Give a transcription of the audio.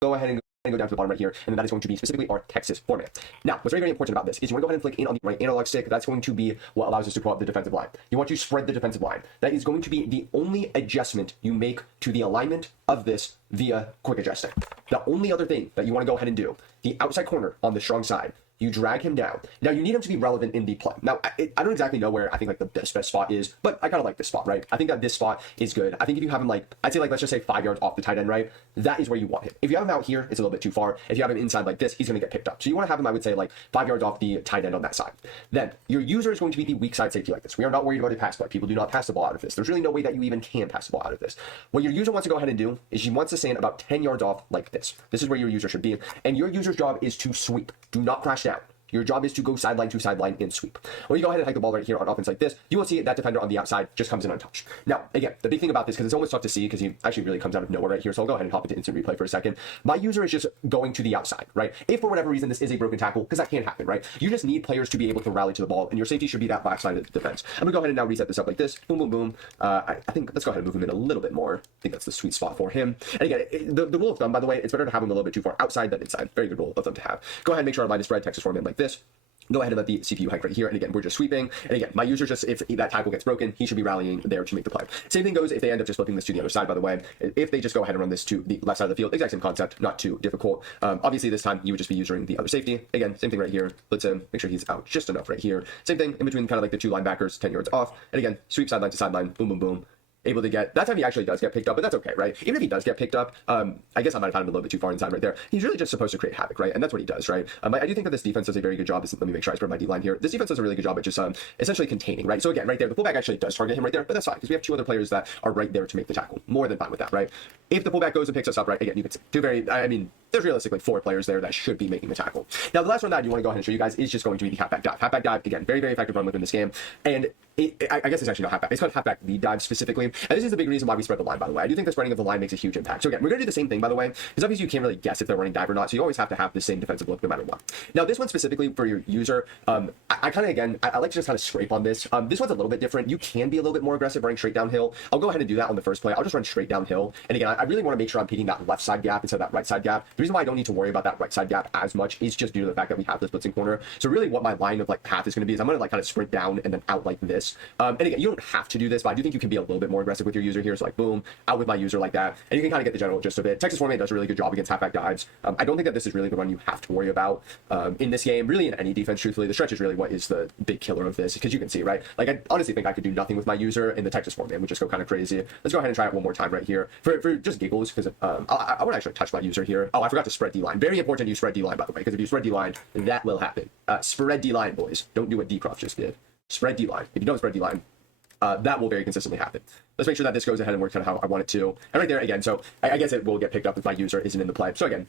go ahead and go down to the bottom right here, and then that is going to be specifically our Texas format. Now, what's very, very important about this is you want to go ahead and flick in on the right analog stick. That's going to be what allows us to pull up the defensive line. You want to spread the defensive line. That is going to be the only adjustment you make to the alignment of this via quick adjusting. The only other thing that you want to go ahead and do, the outside corner on the strong side, you drag him down. Now, you need him to be relevant in the play. Now, I don't exactly know where I think like the best spot is, but I kind of like this spot, right? I think that this spot is good. I think if you have him like, I'd say like, let's just say 5 yards off the tight end, right? That is where you want him. If you have him out here, it's a little bit too far. If you have him inside like this, he's going to get picked up. So you want to have him, I would say like 5 yards off the tight end on that side. Then your user is going to be the weak side safety like this. We are not worried about a pass play. People do not pass the ball out of this. There's really no way that you even can pass the ball out of this. What your user wants to go ahead and do is he wants to stand about 10 yards off like this. This is where your user should be. And your user's job is to sweep. Do not crash down. Your job is to go sideline to sideline and sweep. When you go ahead and hike the ball right here on offense like this, you will see that defender on the outside just comes in untouched. Now, again, the big thing about this, because it's almost tough to see because he actually really comes out of nowhere right here, so I'll go ahead and hop into instant replay for a second. My user is just going to the outside, right? If for whatever reason this is a broken tackle, because that can happen, right? You just need players to be able to rally to the ball, and your safety should be that back side of the defense. I'm going to go ahead and now reset this up like this. Boom, boom, boom. I think let's go ahead and move him in a little bit more. I think that's the sweet spot for him. And again, the rule of thumb, by the way, it's better to have him a little bit too far outside than inside. Very good rule of thumb to have. Go ahead and make sure our line is spread, Texas format like this. Go ahead and let the CPU hike right here. And again, we're just sweeping. And again, my user just, if that tackle gets broken, he should be rallying there to make the play. Same thing goes if they end up just flipping this to the other side, by the way. If they just go ahead and run this to the left side of the field, exact same concept, not too difficult. Obviously, this time you would just be using the other safety. Again, same thing right here. Blitz him, make sure he's out just enough right here. Same thing in between kind of like the two linebackers, 10 yards off. And again, sweep sideline to sideline, boom, boom, boom. Able to get, that time he actually does get picked up, but that's okay, right? Even if he does get picked up, I guess I might have had him a little bit too far inside right there. He's really just supposed to create havoc, right? And that's what he does, right? I do think that this defense does a very good job. Let me make sure I spread my D-line here. This defense does a really good job at just essentially containing, right? So again, right there, the fullback actually does target him right there, but that's fine because we have two other players that are right there to make the tackle. More than fine with that, right? If the fullback goes and picks us up, right, again, you can see I mean, there's realistically 4 players there that should be making the tackle. Now, the last one that I do want to go ahead and show you guys is just going to be the halfback dive. Halfback dive, again, very, very effective run within this game. And I guess it's actually not halfback. It's called halfback lead dive specifically. And this is the big reason why we spread the line, by the way. I do think the spreading of the line makes a huge impact. So again, we're going to do the same thing, by the way, because obviously you can't really guess if they're running dive or not. So you always have to have the same defensive look no matter what. Now, this one specifically for your user, I kind of, again, I like to just kind of scrape on this. This one's a little bit different. You can be a little bit more aggressive running straight downhill. I'll go ahead and do that on the first play. I'll just run straight downhill. And again, I really want to make sure I'm hitting that left side gap instead of that right side gap. The reason why I don't need to worry about that right side gap as much is just due to the fact that we have this blitzing corner. So really what my line of like path is going to be is I'm going to like kind of sprint down and then out like this. And again, you don't have to do this, but I do think you can be a little bit more aggressive with your user here. So like boom, out with my user like that. And you can kind of get the general gist of it. Texas format does a really good job against halfback dives. I don't think that this is really the one you have to worry about in this game, really in any defense, truthfully. The stretch is really what is the big killer of this because you can see, right? Like I honestly think I could do nothing with my user in the Texas format. Would just go kind of crazy. Let's go ahead and try it one more time right here for just giggles because I want to actually touch my user here. Oh, I forgot to spread D-line. Very important you spread D-line, by the way, because if you spread D-line, that will happen. Spread D-line, boys. Don't do what D-Croft just did. Spread D-line. If you don't spread D-line, that will very consistently happen. Let's make sure that this goes ahead and works kind of how I want it to. And right there, again, so I guess it will get picked up if my user isn't in the play. So again, just